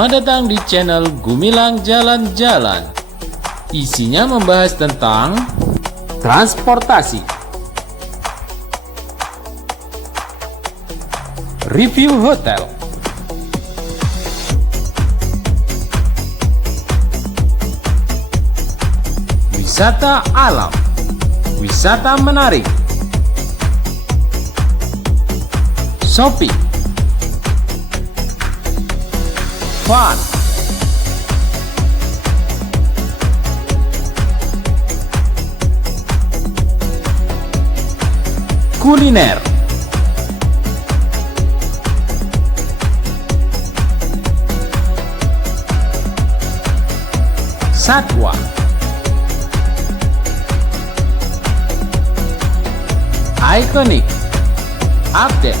Selamat datang di channel Gumilang Jalan-Jalan. Isinya membahas tentang transportasi, review hotel, wisata alam, wisata menarik, shopping, fun, kuliner, satwa, ikonik, update.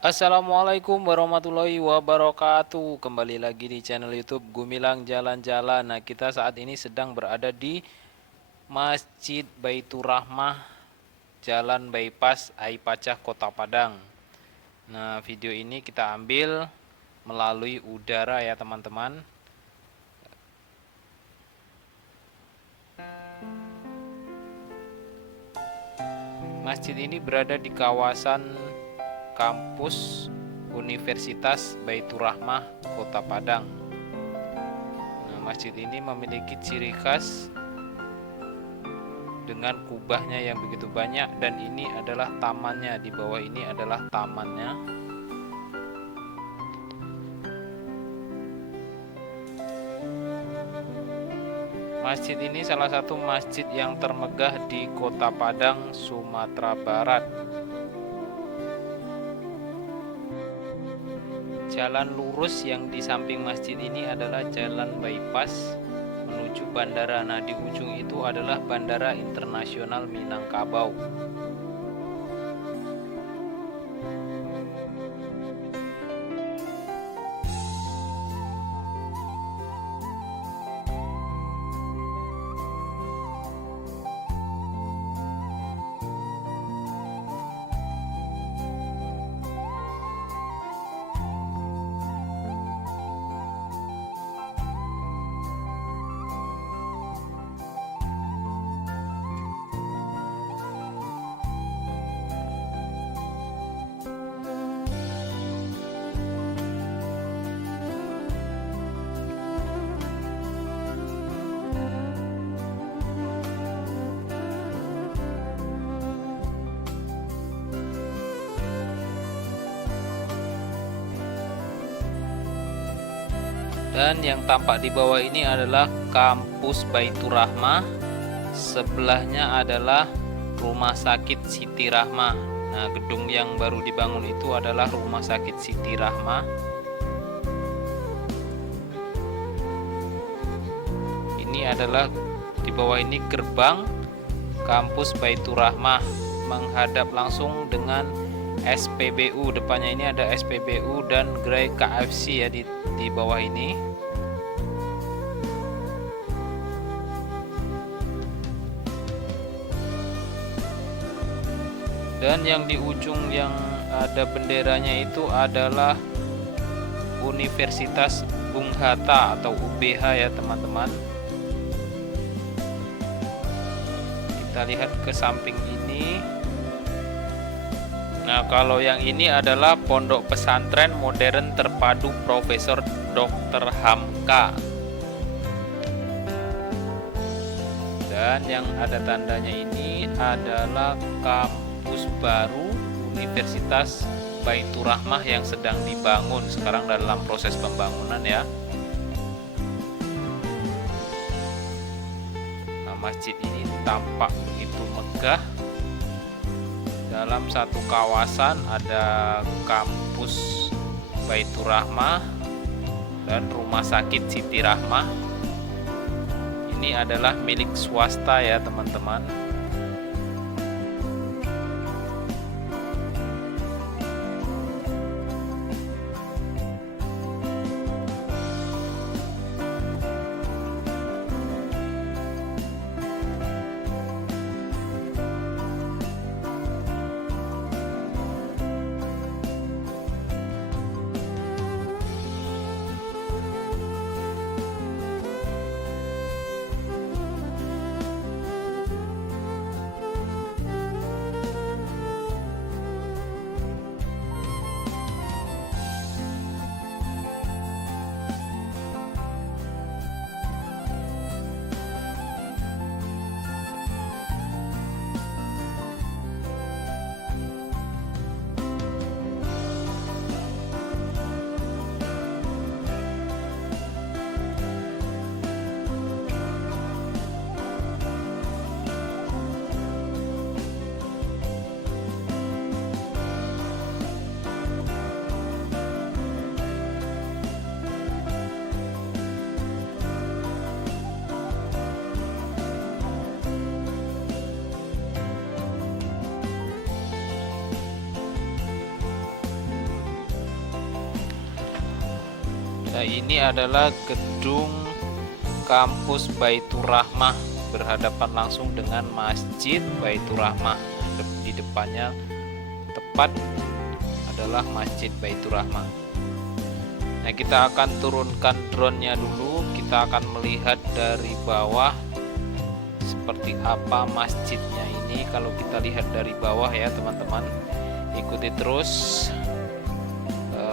Assalamualaikum warahmatullahi wabarakatuh. Kembali lagi di channel YouTube Gumilang Jalan-Jalan. Nah, kita saat ini sedang berada di Masjid Baitur Rahmah, Jalan Bypass Aipacah, Kota Padang. Nah, video ini kita ambil melalui udara ya teman-teman. Masjid ini berada di kawasan kampus Universitas Baitur Rahmah, Kota Padang. Nah, masjid ini memiliki ciri khas dengan kubahnya yang begitu banyak, dan ini adalah tamannya. Di bawah ini adalah tamannya. Masjid ini salah satu masjid yang termegah di Kota Padang, Sumatera Barat. Jalan lurus yang di samping masjid ini adalah jalan bypass menuju bandara. Nah, di ujung itu adalah Bandara Internasional Minangkabau. Dan yang tampak di bawah ini adalah kampus Baitur Rahmah. Sebelahnya adalah Rumah Sakit Siti Rahmah. Nah, gedung yang baru dibangun itu adalah Rumah Sakit Siti Rahmah. Ini adalah di bawah ini gerbang kampus Baitur Rahmah menghadap langsung dengan SPBU. Depannya ini ada SPBU dan gerai KFC ya di bawah ini. Dan yang di ujung yang ada benderanya itu adalah Universitas Bung Hatta atau UBH ya teman-teman. Kita lihat ke samping ini. Nah, kalau yang ini adalah Pondok Pesantren Modern Terpadu Profesor Dr. Hamka. Dan yang ada tandanya ini adalah kampus baru Universitas Baitur Rahmah yang sedang dibangun, sekarang dalam proses pembangunan ya. Nah, masjid ini tampak begitu megah. Dalam satu kawasan ada kampus Baitur Rahmah dan Rumah Sakit Siti Rahmah. Ini adalah milik swasta ya teman-teman. Nah, ini adalah gedung kampus Baitur Rahmah, berhadapan langsung dengan Masjid Baitur Rahmah. Di depannya tepat adalah Masjid Baitur Rahmah. Nah, kita akan turunkan drone-nya dulu. Kita akan melihat dari bawah seperti apa masjidnya ini. Kalau kita lihat dari bawah ya teman-teman, ikuti terus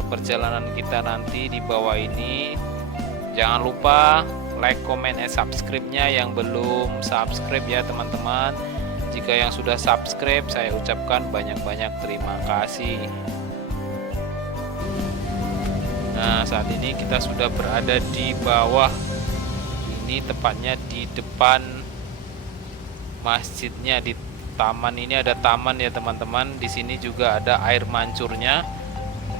perjalanan kita nanti di bawah ini. Jangan lupa like, comment, and subscribe-nya yang belum subscribe ya teman-teman. Jika yang sudah subscribe, saya ucapkan banyak-banyak terima kasih. Nah, saat ini kita sudah berada di bawah. Ini tepatnya di depan masjidnya. Di taman ini ada taman ya teman-teman. Di sini juga ada air mancurnya,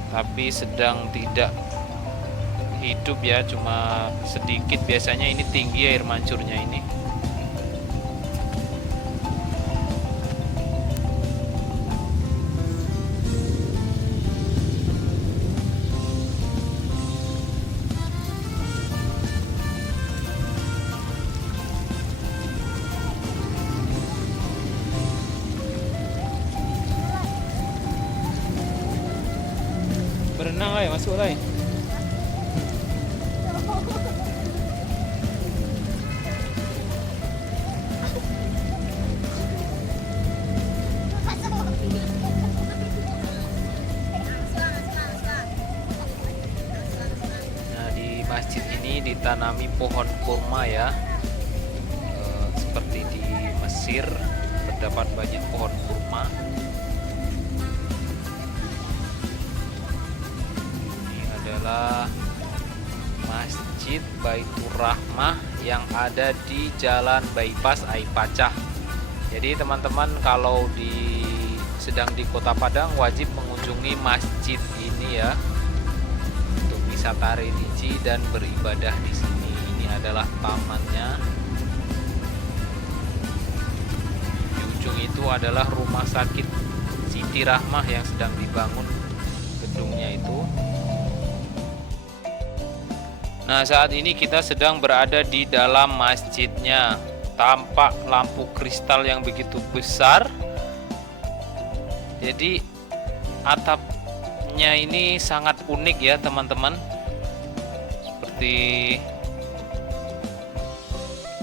tapi sedang tidak hidup ya, cuma sedikit. Biasanya ini tinggi air mancurnya ini. Berenang lah, masuk lah. Nah, di masjid ini ditanami pohon kurma ya, seperti di Mesir terdapat banyak pohon kurma. Masjid Baitur Rahmah yang ada di Jalan Bypass Aipacah. Jadi teman-teman kalau sedang di Kota Padang wajib mengunjungi masjid ini ya, untuk wisata religi dan beribadah di sini. Ini adalah tamannya. Di ujung itu adalah rumah sakit Siti Rahmah yang sedang dibangun gedungnya itu. Nah, saat ini kita sedang berada di dalam masjidnya. Tampak lampu kristal yang begitu besar. Jadi atapnya ini sangat unik ya teman-teman. Seperti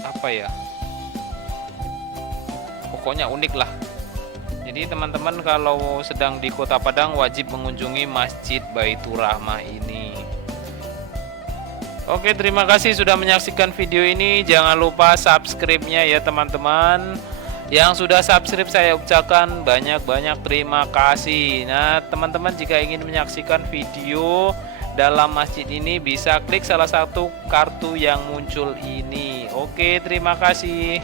apa ya? Pokoknya unik lah. Jadi teman-teman kalau sedang di Kota Padang wajib mengunjungi Masjid Baitur Rahmah ini. Oke, terima kasih sudah menyaksikan video ini. Jangan lupa subscribe-nya ya teman-teman. Yang sudah subscribe saya ucapkan banyak-banyak terima kasih. Nah teman-teman, jika ingin menyaksikan video dalam masjid ini bisa klik salah satu kartu yang muncul ini. Oke, terima kasih.